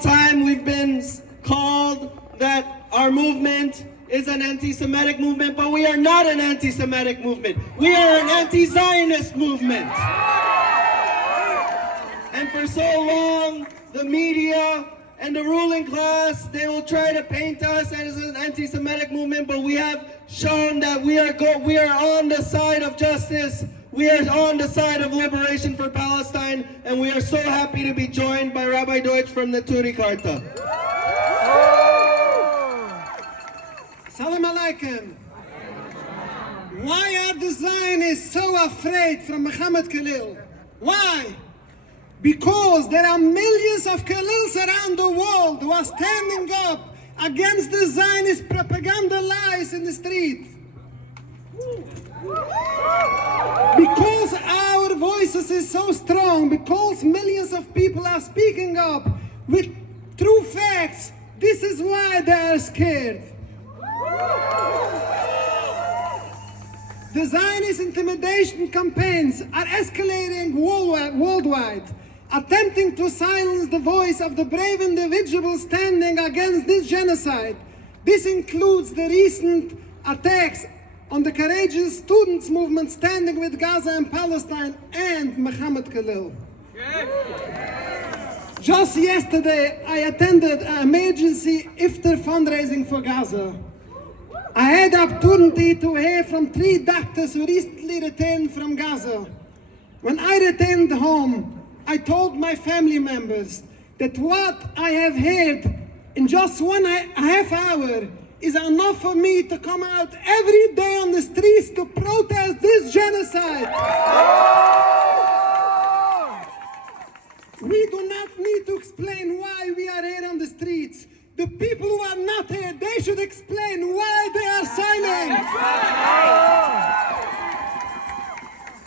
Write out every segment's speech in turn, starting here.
Time we've been called that our movement is an anti-Semitic movement, but we are not an anti-Semitic movement. We are an anti-Zionist movement. And for so long, the media and the ruling class, they will try to paint us as an anti-Semitic movement, but we have shown that we are on the side of justice. We are on the side of liberation for Palestine, and we are so happy to be joined by Rabbi Deutsch from the Turi Karta. Salam alaikum. Why are the Zionists so afraid from Mahmoud Khalil? Why? Because there are millions of Khalils around the world who are standing up against the Zionist propaganda lies in the street. Because our voices is so strong, because millions of people are speaking up with true facts, this is why they are scared. The Zionist intimidation campaigns are escalating worldwide, attempting to silence the voice of the brave individuals standing against this genocide. This includes the recent attacks on the courageous students' movement standing with Gaza and Palestine and Mahmoud Khalil. Just yesterday, I attended an emergency iftar fundraising for Gaza. I had the opportunity to hear from 3 doctors who recently returned from Gaza. When I returned home, I told my family members that what I have heard in just 1.5 hours is enough for me to come out every day on the streets to protest this genocide. We do not need to explain why we are here on the streets. The people who are not here, they should explain why they are silent.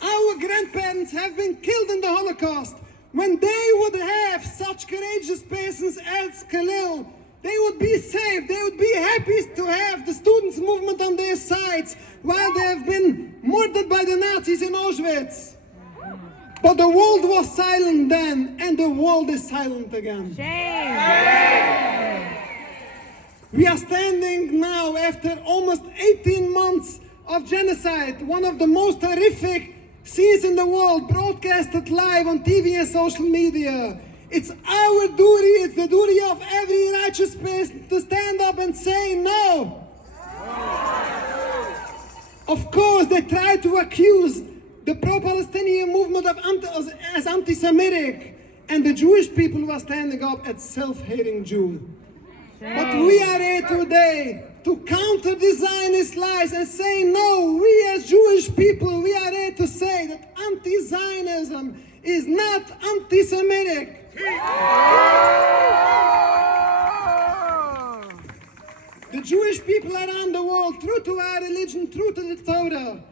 Our grandparents have been killed in the Holocaust. When they would have such courageous persons as Khalil, they would be safe. They would be happy to have the students' movement on their sides while they have been murdered by the Nazis in Auschwitz. But the world was silent then, and the world is silent again. Shame. We are standing now after almost 18 months of genocide, one of the most horrific scenes in the world, broadcasted live on TV and social media. It's our duty, it's the duty of every righteous person to stand up and say no. Of course, they try to accuse the pro-Palestinian movement as anti-Semitic, and the Jewish people who are standing up as self-hating Jews. But we are here today to counter the Zionist lies and say no. We as Jewish people, we are here to say that anti-Zionism is not anti-Semitic. The Jewish people around the world, true to our religion, true to the Torah,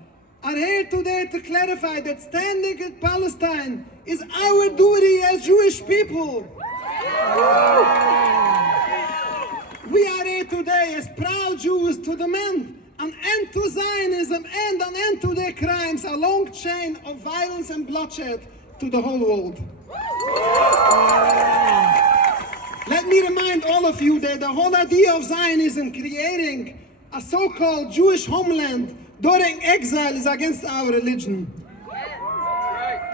are here today to clarify that standing in Palestine is our duty as Jewish people. We are here today as proud Jews to demand an end to Zionism and an end to their crimes, a long chain of violence and bloodshed to the whole world. Let me remind all of you that the whole idea of Zionism, creating a so-called Jewish homeland during exile, is against our religion.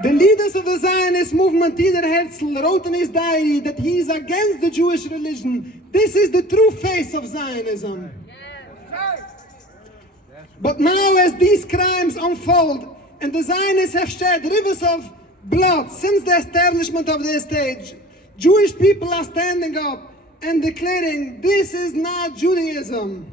The leaders of the Zionist movement, Tider Herzl, wrote in his diary that he is against the Jewish religion. This is the true face of Zionism. But now, as these crimes unfold and the Zionists have shed rivers of blood since the establishment of their state, Jewish people are standing up and declaring this is not Judaism.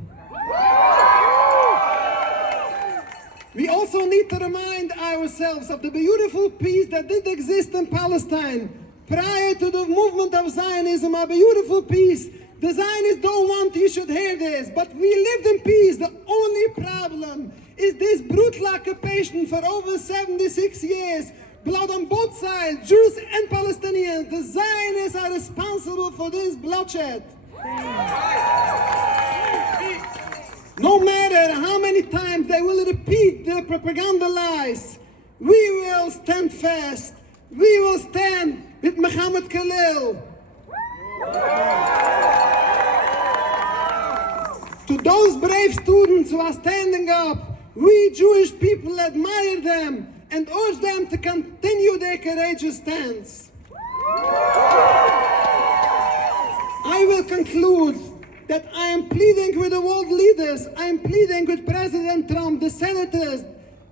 We also need to remind ourselves of the beautiful peace that did exist in Palestine prior to the movement of Zionism, a beautiful peace. The Zionists don't want you should hear this, but we lived in peace. The only problem is this brutal occupation for over 76 years. Blood on both sides, Jews and Palestinians. The Zionists are responsible for this bloodshed. No matter how many times they will repeat their propaganda lies, we will stand fast. We will stand with Mahmoud Khalil. To those brave students who are standing up, we Jewish people admire them and urge them to continue their courageous stance. I will conclude that I am pleading with the world leaders, I am pleading with President Trump, the senators,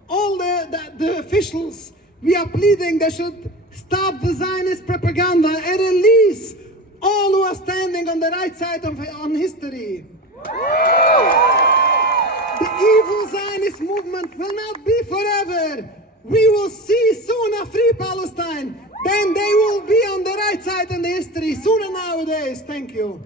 all the officials. We are pleading they should stop the Zionist propaganda and release all who are standing on the right side of history. The evil Zionist movement will not be forever. We will see soon a free Palestine. Then they will be on the right side in the history, sooner nowadays. Thank you.